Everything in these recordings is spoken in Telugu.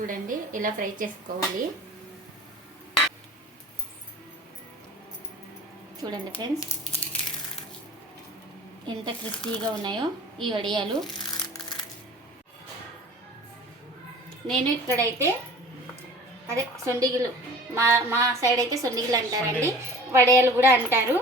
చూడండి ఇలా ఫ్రై చేసుకోవాలి. చూడండి ఫ్రెండ్స్ ఎంత క్రిస్పీగా ఉన్నాయో ఈ వడియాలు. నేను ఇక్కడైతే అదే సొండిగిలు మా మా సైడ్ అయితే సొండిగిలు అంటారండి. వడియాలు కూడా అంటారు.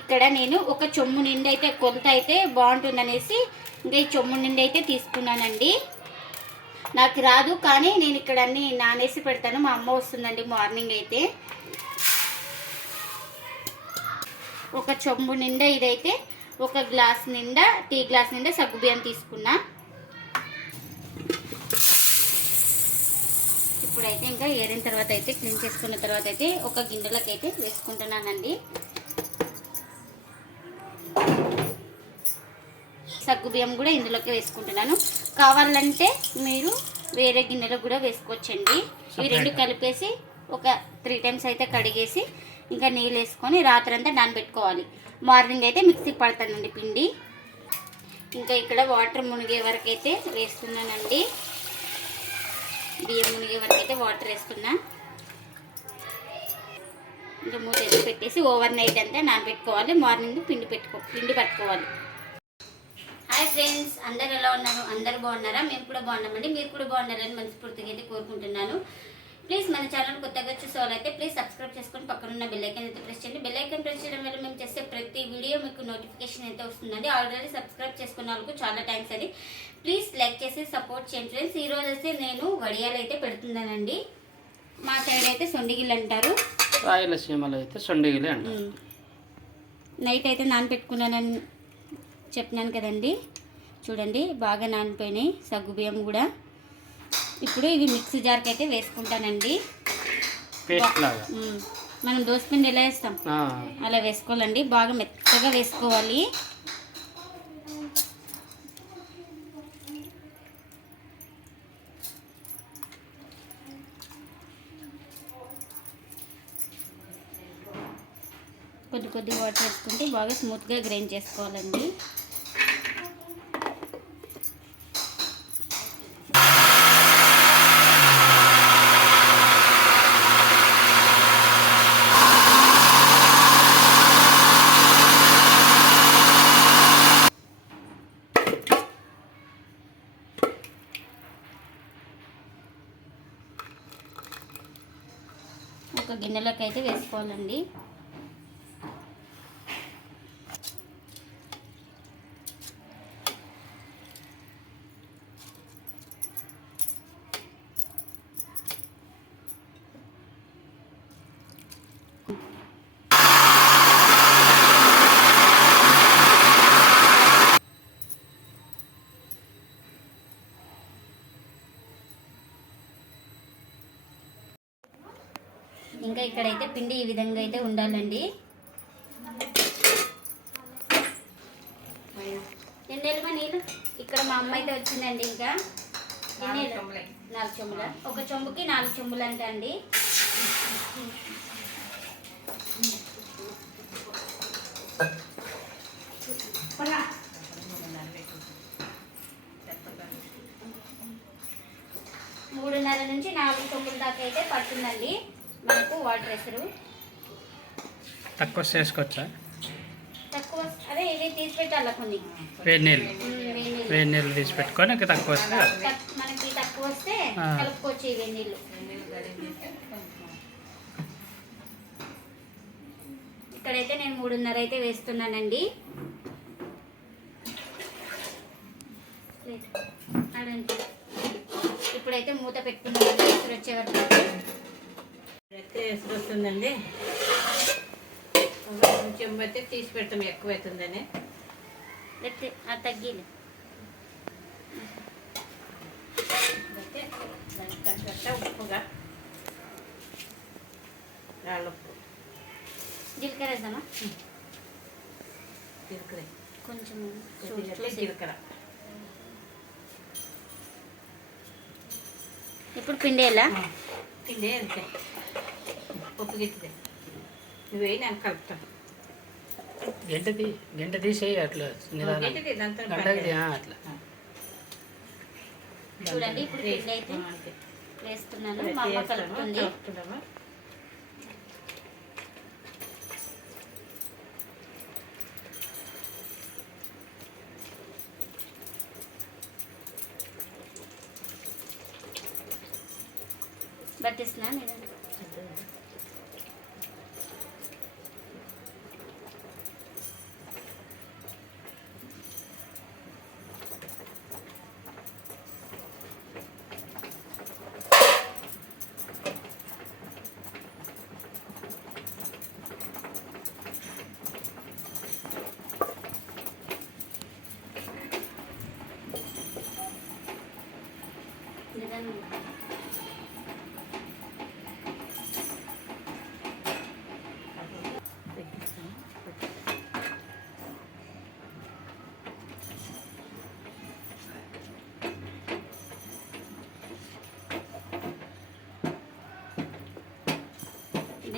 ఇక్కడ నేను ఒక చొమ్ము నిండి అయితే కొంత అయితే బాగుంటుందనేసి ఇంకా ఈ చొమ్ము నిండి అయితే తీసుకున్నానండి. నాకు రాదు కానీ నేను ఇక్కడ అన్ని నానేసి పెడతాను. మా అమ్మ వస్తుందండి మార్నింగ్ అయితే. ఒక చెంబు నిండా ఇదైతే ఒక గ్లాస్ నిండా టీ గ్లాస్ నిండా సగ్గుబియ్యం తీసుకున్నా. ఇప్పుడైతే ఇంకా ఏరిన తర్వాత అయితే క్లీన్ చేసుకున్న తర్వాత అయితే ఒక గిన్నెలోకి అయితే వేసుకుంటున్నానండి. సగ్గు బియ్యం కూడా ఇందులోకి వేసుకుంటున్నాను. కావాలంటే మీరు వేరే గిన్నెలో కూడా వేసుకోవచ్చండి. ఈ రెండు కలిపేసి ఒక త్రీ టైమ్స్ అయితే కడిగేసి ఇంకా నీళ్ళు వేసుకొని రాత్రంతా నానబెట్టుకోవాలి. మార్నింగ్ అయితే మిక్సీకి పడతానండి పిండి. ఇంకా ఇక్కడ వాటర్ మునిగే వరకు అయితే వేస్తున్నానండి. బియ్యం మునిగే వరకు అయితే వాటర్ వేస్తున్నా. ఇంకా మూత పెట్టేసి ఓవర్ నైట్ అంతా నానబెట్టుకోవాలి. మార్నింగ్ పిండి పెట్టుకో పిండి పట్టుకోవాలి. హాయ్ ఫ్రెండ్స్ అందరు ఎలా ఉన్నారు? అందరు బాగున్నారా? మేము కూడా బాగున్నామండి. మీరు కూడా బాగున్నారని మనస్ఫూర్తిగా అయితే కోరుకుంటున్నాను. ప్లీజ్ మన ఛానల్ కొత్తగా చూసే వాళ్ళైతే ప్లీజ్ సబ్స్క్రైబ్ చేసుకొని పక్కన ఉన్న బెల్ ఐకన్ అయితే ప్రెస్ చేయండి. బెల్ ఐకన్ ప్రెస్ చేయడం వల్ల మేము చేసే ప్రతి వీడియో మీకు నోటిఫికేషన్ అయితే వస్తుందండి. ఆల్రెడీ సబ్స్క్రైబ్ చేసుకున్న వాళ్ళకు చాలా థ్యాంక్స్ అండి. ప్లీజ్ లైక్ చేసి సపోర్ట్ చేయండి ఫ్రెండ్స్ ఈ రోజు అయితే నేను వడియాలు అయితే పెడుతున్నానండి. మా సైడ్ అయితే సొండిగిల్ అంటారు. రాయలసీమలో అయితే సొండిగిలి అంట మ్మ్. నైట్ అయితే నానబెట్టుకున్నానని చెప్పినాను కదండి. చూడండి బాగా నానిపోయినాయి సగ్గు బియ్యం కూడా. ఇప్పుడు ఇవి మిక్సీ జార్కి అయితే వేసుకుంటానండి. మనం దోసపిండి ఎలా వేస్తాం? అలా వేసుకోవాలండి. బాగా మెత్తగా వేసుకోవాలి. కొద్ది కొద్ది వాటర్ వేసుకుంటే బాగా స్మూత్గా గ్రైండ్ చేసుకోవాలండి ఒక గిన్నెలోకి అయితే వేసుకోవాలండి ఇంకా ఇక్కడైతే పిండి ఈ విధంగా అయితే ఉండాలండి. ఎన్నేళ్ళమా నీళ్ళు? ఇక్కడ మా అమ్మ అయితే వచ్చిందండి ఇంకా. నాలుగు చెంబుల. ఒక చెంబుకి నాలుగు చెంబులు అంట అండి మూడున్నర నుంచి నాలుగు చెంబుల దాకా అయితే పడుతుందండి. మనకు వాటర్ ఎసరు తక్కువ చేసుకోవచ్చా తక్కువ అదే ఇవి తీసి పెట్టాలి కొన్ని? వేడి నీళ్ళు. వేడి తీసి పెట్టుకొని ఇంకా తక్కువ వస్తే మనకి తక్కువ వస్తే. కలుపుకోవచ్చు నీళ్ళు. ఇక్కడైతే నేను మూడున్నర అయితే వేస్తున్నానండి. ఇప్పుడైతే మూత పెట్టుకున్నాను. వచ్చే వరకు అయితే ఎసురు వస్తుందండి చెంబు అయితే తీసి పెడతాం ఎక్కువ అవుతుందని తగ్గిలే అయితే దానికి తగ్గట్టు ఉప్పుగా రాళ్ళుప్పు. జీలకర్ర వేద్దామా జీలకర్ర. కొంచెం జీలకర్ర. ఇప్పుడు పిండి ఎలా తిండే అంతే గిట్టిదే నువ్వే నేను కలుపుతాను గంట తీ గంట తీసేయి అట్లా దాంతో ఆ, అట్లా. చూడండి ఇప్పుడు పిండి అయితే వేస్తున్నాను. మా అమ్మ కలుపుతుంది. కలుపుతున్నామా పట్టిస్తున్నా నేను.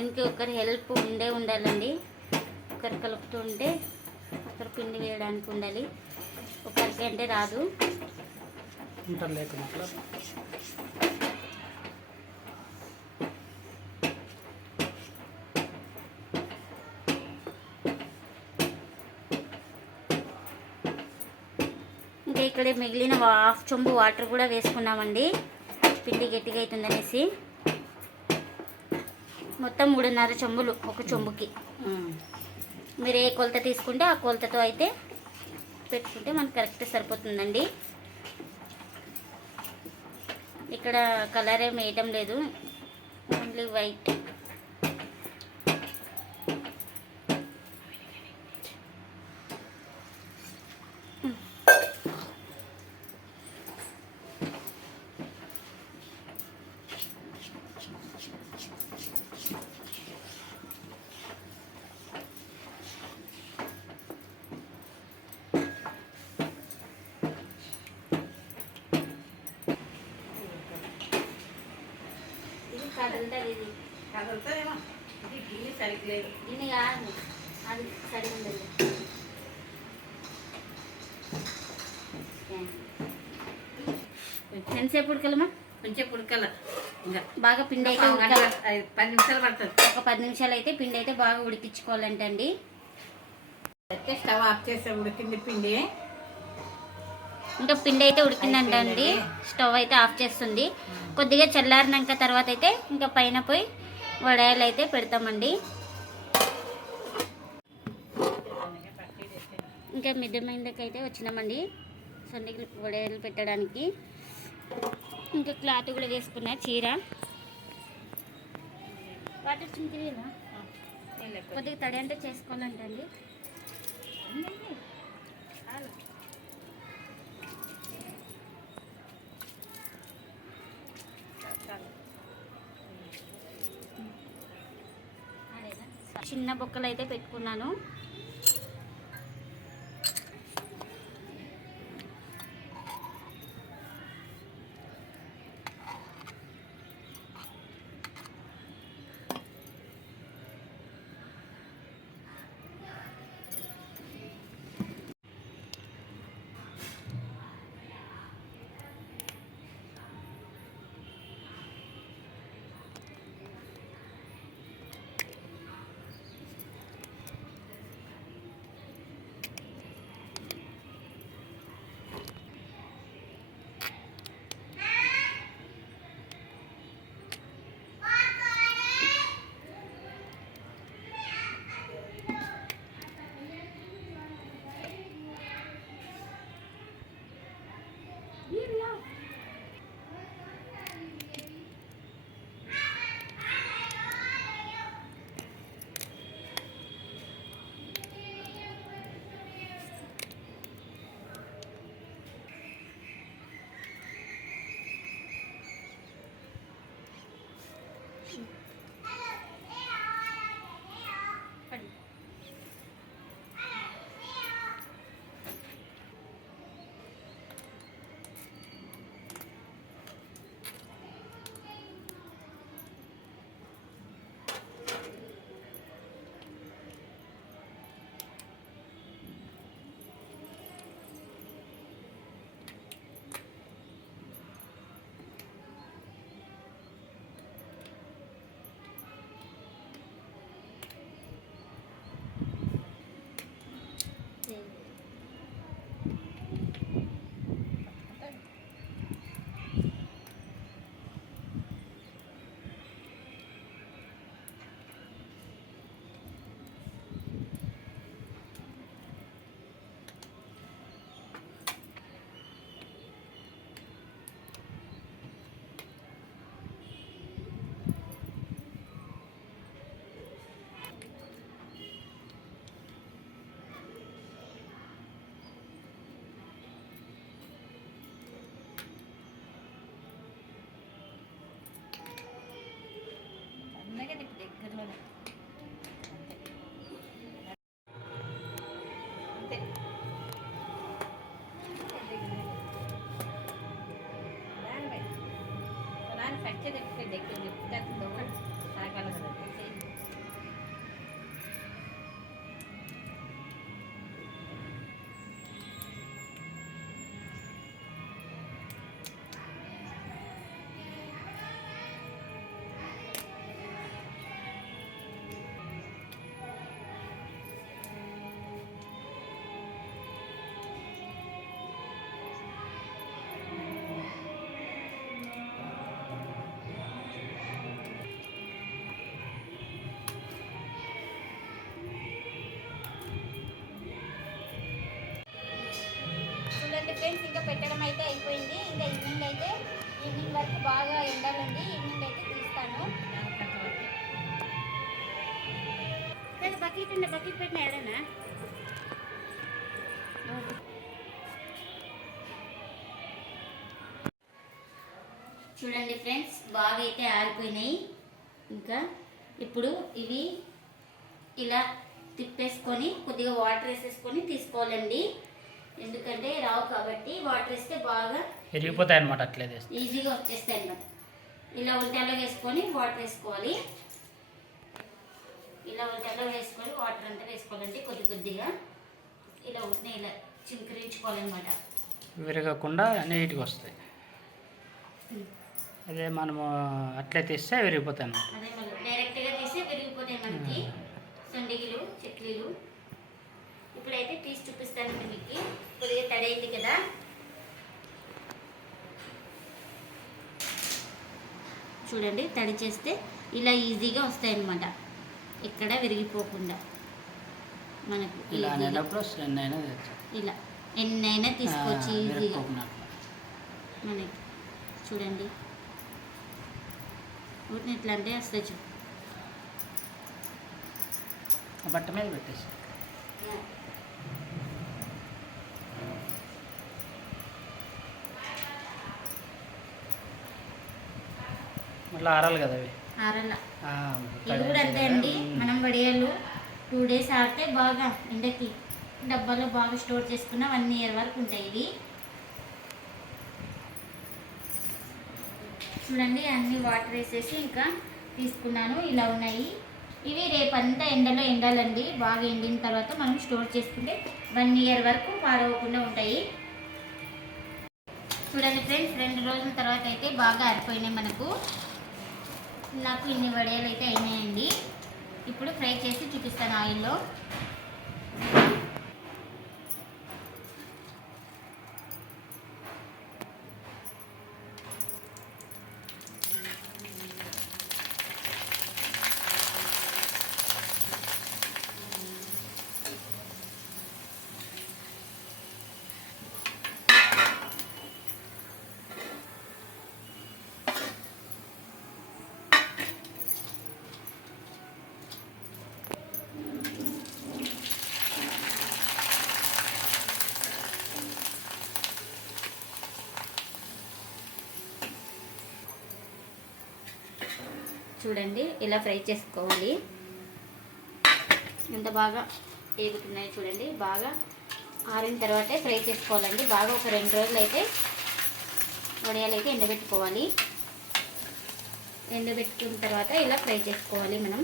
దీనికి ఒకరి హెల్ప్ ఉండే ఉండాలండి. ఒకరు కలుపుతూ ఉంటే ఒకరు పిండి వేయడానికి ఉండాలి. ఒకరికి అంటే రాదు. ఇంకా ఇక్కడ మిగిలిన హాఫ్ చెంబు వాటర్ కూడా వేసుకున్నామండి. పిండి గట్టిగా అవుతుందనేసి. మొత్తం మూడున్నర చెంబులు ఒక చెంబుకి. మీరు ఏ కొలత తీసుకుంటే ఆ కొలతతో అయితే పెట్టుకుంటే మనకు కరెక్ట్ సరిపోతుందండి. ఇక్కడ కలర్ ఏం వేయటం లేదు. ఓన్లీ వైట్ కదులుతుంది ఇది కదులుతుందేమో ఇది గిన్నె సరిగ్గా దీన్ని కాదు. అది సరిగా ఉండదు ఎంతసేపు ఉడకలమా కొంచెం ఉడకల. ఇంకా బాగా పిండి అయితే పది నిమిషాలు పడుతుంది. ఒక పది నిమిషాలు అయితే పిండి అయితే బాగా ఉడికించుకోవాలంటండి. అయితే స్టవ్ ఆఫ్ చేస్తే ఉడికింది పిండి. ఇంకా పిండి అయితే ఉడికిందంటండి స్టవ్ అయితే ఆఫ్ చేస్తుంది. కొద్దిగా చల్లారినాక తర్వాత అయితే ఇంకా పైన పోయి వడాయాలు అయితే పెడతామండి. ఇంకా మిద్దమైందకైతే వచ్చినామండి. సొండికి వడియాలు పెట్టడానికి. ఇంకా క్లాత్ కూడా వేసుకున్నా చీర. వాటర్ చింతిరినా కొద్దిగా తడి అంటే చేసుకోవాలంటండి. చిన్న బొక్కలు అయితే పెట్టుకున్నాను. సంఖ్య తెప్పితే దగ్గర చెప్తే చూడండి ఫ్రెండ్స్ ఇంకా పెట్టడం అయితే అయిపోయింది. ఇంకా ఈవినింగ్ అయితే ఈవినింగ్ వరకు బాగా ఎండాలండి ఈవినింగ్ అయితే తీస్తాను. బకెట్ ఉండే బకెట్ పెట్టిన ఎవరైనా? చూడండి ఫ్రెండ్స్ బాగా అయితే ఆరిపోయినాయి. ఇంకా ఇప్పుడు ఇవి ఇలా తిప్పేసుకొని కొద్దిగా వాటర్ వేసేసుకొని తీసుకోవాలండి. ఎందుకంటే రావు కాబట్టి వాటర్ వేస్తే బాగా విరిగిపోతాయి అనమాట అట్లే ఈజీగా వచ్చేస్తాయి అన్నమాట. ఇలా ఉల్టాలో వేసుకొని వాటర్ వేసుకోవాలి. ఇలా ఉల్టాలో వేసుకొని వాటర్ అంతా వేసుకోవాలండి కొద్ది కొద్దిగా ఇలా ఉంటే ఇలా చింకరించుకోవాలన్నమాట విరగకుండా నీట్గా వస్తాయి. అదే మనము అట్లే తీస్తే విరిగిపోతాయి అనమాట అదే డైరెక్ట్గా తీసి విరిగిపోతాయి మనకి. సండిగిలు చెట్లీలు ఇప్పుడైతే తీసి చూపిస్తానండి మీకు. కొద్దిగా తడైంది కదా. చూడండి తడి చేస్తే ఇలా ఈజీగా వస్తాయి అన్నమాట ఇక్కడ విరిగిపోకుండా. మనకు ఇలా ఎన్నైనా తెచ్చు ఇలా ఎన్నైనా తీసుకోవచ్చు ఈజీగా. మనకి చూడండి. ఇట్లా అంటే వస్తాయి చూ బట్ట మీద పెట్టేసి మళ్ళీ ఆరాలి కదా అవి? ఇది కూడా అంతే అండి. మనం వడియాలు టూ డేస్ ఆడితే బాగా ఎండకి డబ్బాలో బాగా స్టోర్ చేసుకున్న వన్ ఇయర్ వరకు ఉంటాయి ఇవి. చూడండి అన్ని వాటర్ వేసేసి ఇంకా తీసుకున్నాను. ఇలా ఉన్నాయి. ఇవి రేపంతా ఎండలో ఎండాలండి. బాగా ఎండిన తర్వాత మనం స్టోర్ చేసుకుంటే వన్ ఇయర్ వరకు పాడవకుండా ఉంటాయి. చూడండి ఫ్రెండ్స్ రెండు రోజుల తర్వాత అయితే బాగా ఆరిపోయినాయి మనకు. నాకు ఇన్ని వడియాలు అయితే అయినాయండి. ఇప్పుడు ఫ్రై చేసి చూపిస్తాను ఆయిల్లో. చూడండి ఇలా ఫ్రై చేసుకోవాలి. ఎంత బాగా వేగుతున్నాయి చూడండి బాగా ఆరిన తర్వాతే ఫ్రై చేసుకోవాలండి. బాగా ఒక రెండు రోజులు అయితే వడియాలు అయితే ఎండబెట్టుకోవాలి. ఎండబెట్టుకున్న తర్వాత ఇలా ఫ్రై చేసుకోవాలి మనం.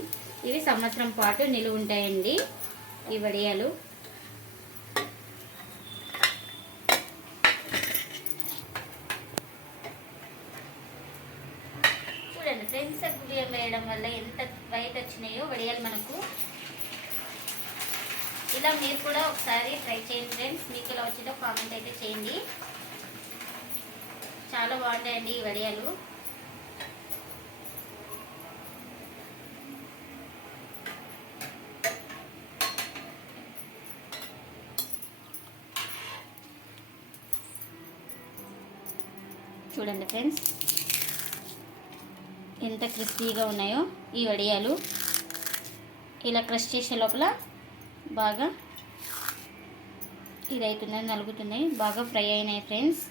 ఇవి సంవత్సరం పాటు నిలువ ఉంటాయండి ఈ వడియాలు చూడండి ఫ్రెండ్స్ బియ్యం వేయడం వల్ల ఎంత వైట్ వచ్చినాయో వడియాలు మనకు. ఇలా మీరు కూడా ఒకసారి ట్రై చేయండి ఫ్రెండ్స్. మీకు ఇలా వచ్చిందో కామెంట్ అయితే చేయండి. చాలా బాగుంటాయండి ఈ వడియాలు. చూడండి ఫ్రెండ్స్ ఎంత క్రిస్పీగా ఉన్నాయో ఈ వడియాలు. ఇలా క్రష్ చేసే లోపల బాగా ఇది అవుతున్నాయి నలుగుతున్నాయి. బాగా ఫ్రై అయినాయి ఫ్రెండ్స్.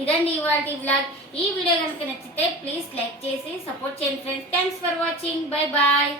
ఇదండి ఇవాళ బ్లాగ్ ఈ వీడియో కనుక నచ్చితే ప్లీజ్ లైక్ చేసి సపోర్ట్ చేయండి friends. Thanks for watching bye bye